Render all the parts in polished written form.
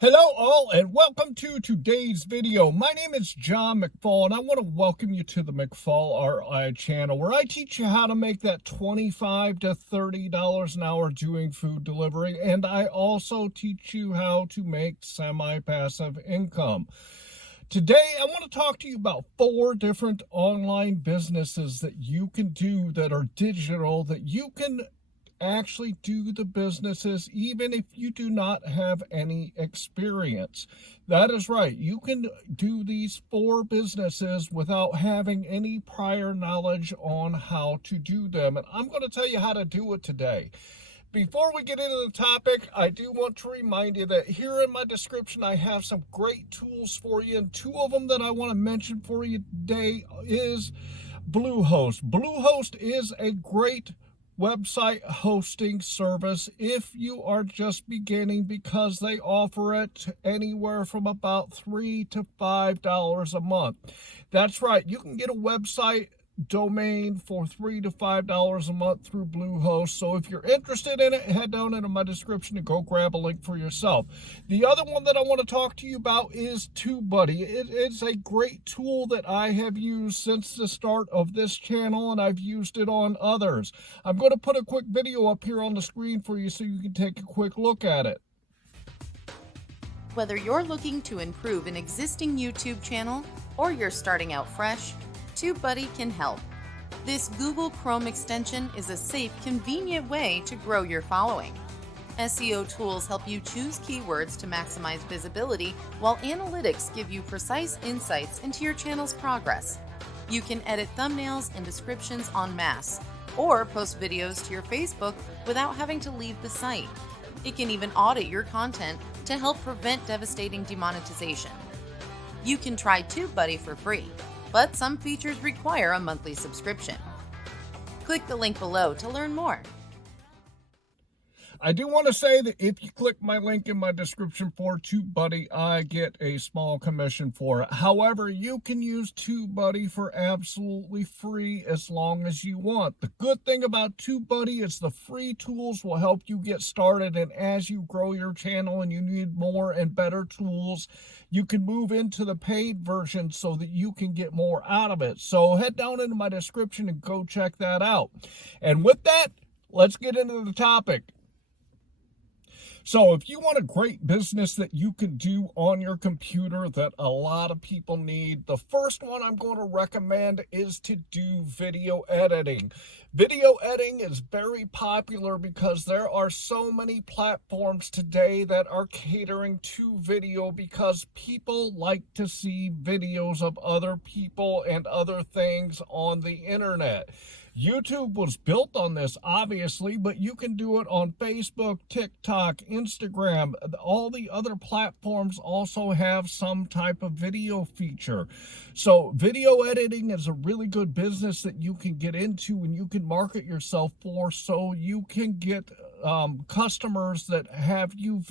Hello all and welcome to today's video. My name is John McFall and I want to welcome you to the McFallRI channel where I teach you how to make that $25 to $30 an hour doing food delivery, and I also teach you how to make semi-passive income. Today I want to talk to you about 4 different online businesses that you can do that are digital, that you can actually do the businesses even if you do not have any experience. That is right. You can do these 4 businesses without having any prior knowledge on how to do them. And I'm going to tell you how to do it today. Before we get into the topic, I do want to remind you that here in my description, I have some great tools for you. And 2 of them that I want to mention for you today is Bluehost. Bluehost is a great website hosting service if you are just beginning, because they offer it anywhere from about $3 to $5 a month. That's right, you can get a website domain for $3 to $5 a month through Bluehost. So if you're interested in it, head down into my description and go grab a link for yourself. The other one that I want to talk to you about is TubeBuddy. It's a great tool that I have used since the start of this channel, and I've used it on others. I'm going to put a quick video up here on the screen for you so you can take a quick look at it. Whether you're looking to improve an existing YouTube channel or you're starting out fresh, TubeBuddy can help. This Google Chrome extension is a safe, convenient way to grow your following. SEO tools help you choose keywords to maximize visibility, while analytics give you precise insights into your channel's progress. You can edit thumbnails and descriptions en masse, or post videos to your Facebook without having to leave the site. It can even audit your content to help prevent devastating demonetization. You can try TubeBuddy for free, but some features require a monthly subscription. Click the link below to learn more. I do want to say that if you click my link in my description for TubeBuddy, I get a small commission for it. However, you can use TubeBuddy for absolutely free as long as you want. The good thing about TubeBuddy is the free tools will help you get started, and as you grow your channel and you need more and better tools, you can move into the paid version so that you can get more out of it. So head down into my description and go check that out. And with that, let's get into the topic. So if you want a great business that you can do on your computer that a lot of people need, the first one I'm going to recommend is to do video editing. Video editing is very popular because there are so many platforms today that are catering to video, because people like to see videos of other people and other things on the internet. YouTube was built on this, obviously, but you can do it on Facebook, TikTok, Instagram. All the other platforms also have some type of video feature. So video editing is a really good business that you can get into and you can market yourself for, so you can get customers that have you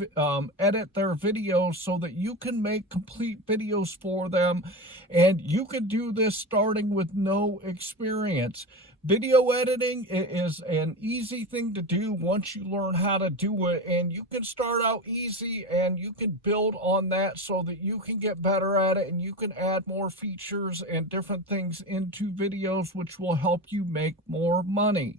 edit their videos so that you can make complete videos for them. And you can do this starting with no experience. Video editing is an easy thing to do once you learn how to do it, and you can start out easy and you can build on that so that you can get better at it, and you can add more features and different things into videos which will help you make more money.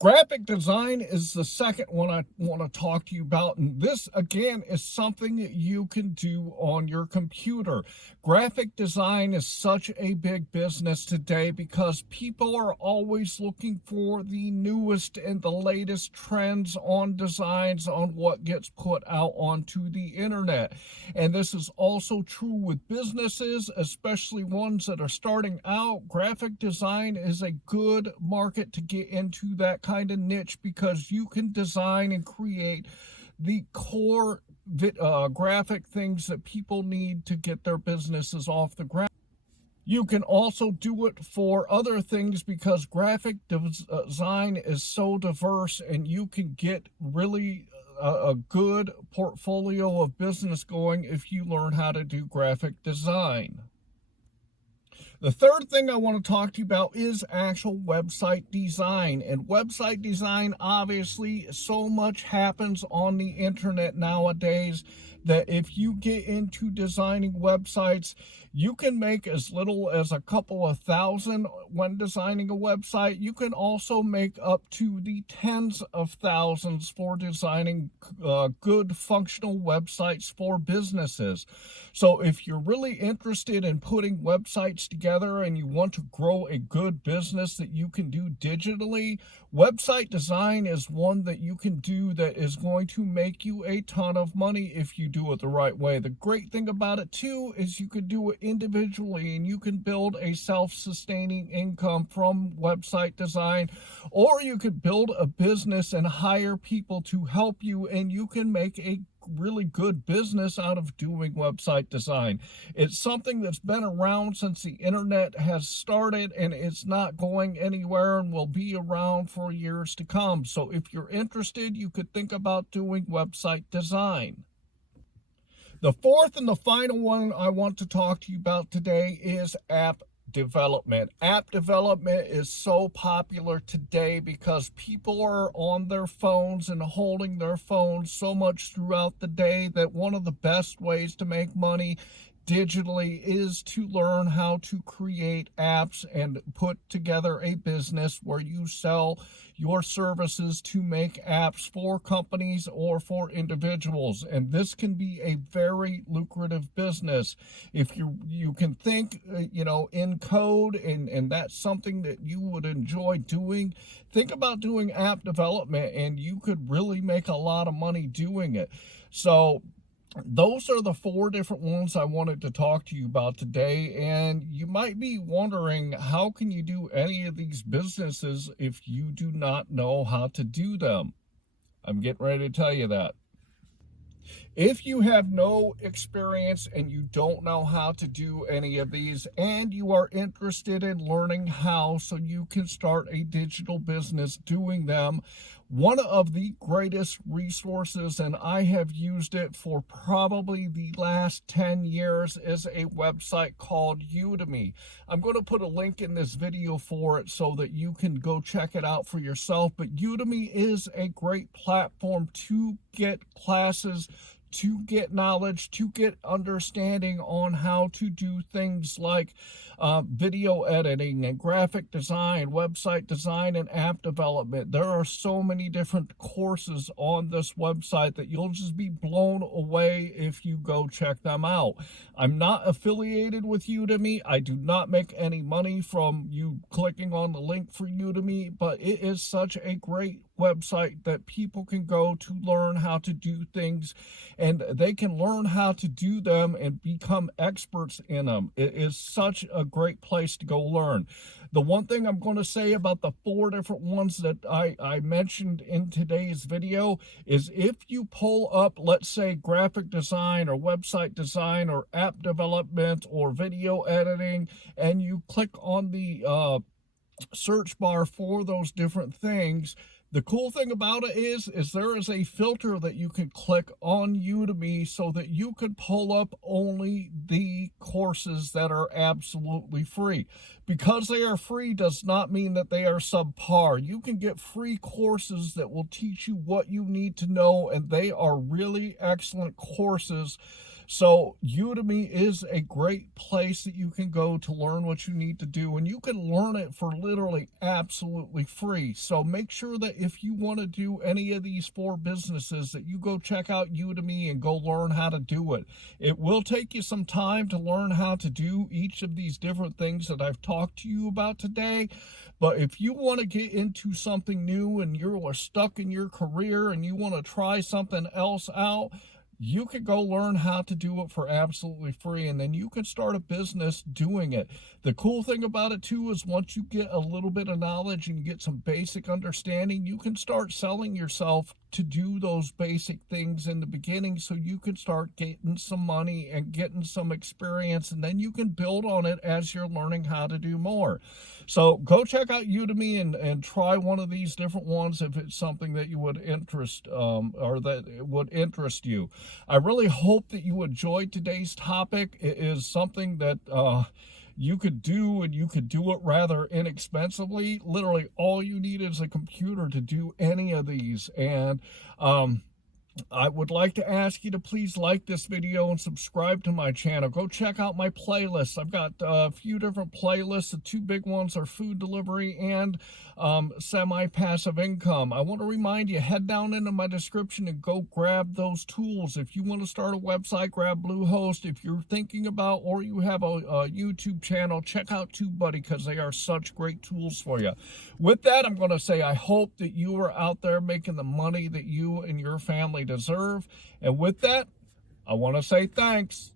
Graphic design is the second one I want to talk to you about, and this again is something that you can do on your computer. Graphic design is such a big business today because people are always looking for the newest and the latest trends on designs on what gets put out onto the internet. And this is also true with businesses, especially ones that are starting out. Graphic design is a good market to get into, that kind of niche, because you can design and create the core graphic things that people need to get their businesses off the ground. You can also do it for other things because graphic design is so diverse, and you can get really a good portfolio of business going if you learn how to do graphic design. The third thing I want to talk to you about is actual website design. And website design, obviously, so much happens on the internet nowadays that if you get into designing websites, you can make as little as a couple of thousand when designing a website. You can also make up to the tens of thousands for designing good functional websites for businesses. So if you're really interested in putting websites together and you want to grow a good business that you can do digitally, website design is one that you can do that is going to make you a ton of money if you do it the right way. The great thing about it too is you could do it individually and you can build a self-sustaining income from website design, or you could build a business and hire people to help you, and you can make a really good business out of doing website design. It's something that's been around since the internet has started, and it's not going anywhere and will be around for years to come. So if you're interested, you could think about doing website design. The fourth and the final one I want to talk to you about today is app development. App development is so popular today because people are on their phones and holding their phones so much throughout the day that one of the best ways to make money digitally is to learn how to create apps and put together a business where you sell your services to make apps for companies or for individuals. And this can be a very lucrative business. If you can think, in code, and that's something that you would enjoy doing, think about doing app development and you could really make a lot of money doing it. So those are the four different ones I wanted to talk to you about today. And you might be wondering, how can you do any of these businesses if you do not know how to do them? I'm getting ready to tell you that. If you have no experience and you don't know how to do any of these, and you are interested in learning how so you can start a digital business doing them, one of the greatest resources, and I have used it for probably the last 10 years, is a website called Udemy. I'm going to put a link in this video for it so that you can go check it out for yourself. But Udemy is a great platform to get classes, to get knowledge, to get understanding on how to do things like video editing and graphic design, website design, and app development. There are so many different courses on this website that you'll just be blown away if you go check them out. I'm not affiliated with Udemy. I do not make any money from you clicking on the link for Udemy, but it is such a great website that people can go to learn how to do things, and they can learn how to do them and become experts in them. It is such a great place to go learn. The one thing I'm going to say about the four different ones that I mentioned in today's video is, if you pull up, let's say, graphic design or website design or app development or video editing, and you click on the search bar for those different things, the cool thing about it is there is a filter that you can click on Udemy so that you can pull up only the courses that are absolutely free. Because they are free does not mean that they are subpar. You can get free courses that will teach you what you need to know, and they are really excellent courses. So Udemy is a great place that you can go to learn what you need to do, and you can learn it for literally absolutely free. So make sure that if you want to do any of these four businesses, that you go check out Udemy and go learn how to do it. It will take you some time to learn how to do each of these different things that I've talked to you about today. But if you want to get into something new and you're stuck in your career and you want to try something else out, you can go learn how to do it for absolutely free, and then you can start a business doing it. The cool thing about it too is, once you get a little bit of knowledge and you get some basic understanding, you can start selling yourself to do those basic things in the beginning, so you can start getting some money and getting some experience, and then you can build on it as you're learning how to do more. So go check out Udemy and try one of these different ones if it's something that you would interest or that would interest you. I really hope that you enjoyed today's topic. It is something that you could do, and you could do it rather inexpensively. Literally all you need is a computer to do any of these. And I would like to ask you to please like this video and subscribe to my channel. Go check out my playlists. I've got a few different playlists. The two big ones are food delivery and semi-passive income. I want to remind you, head down into my description and go grab those tools. If you want to start a website, grab Bluehost. If you're thinking about, or you have a YouTube channel, check out TubeBuddy, because they are such great tools for you. With that, I'm going to say I hope that you are out there making the money that you and your family deserve. And with that, I want to say thanks.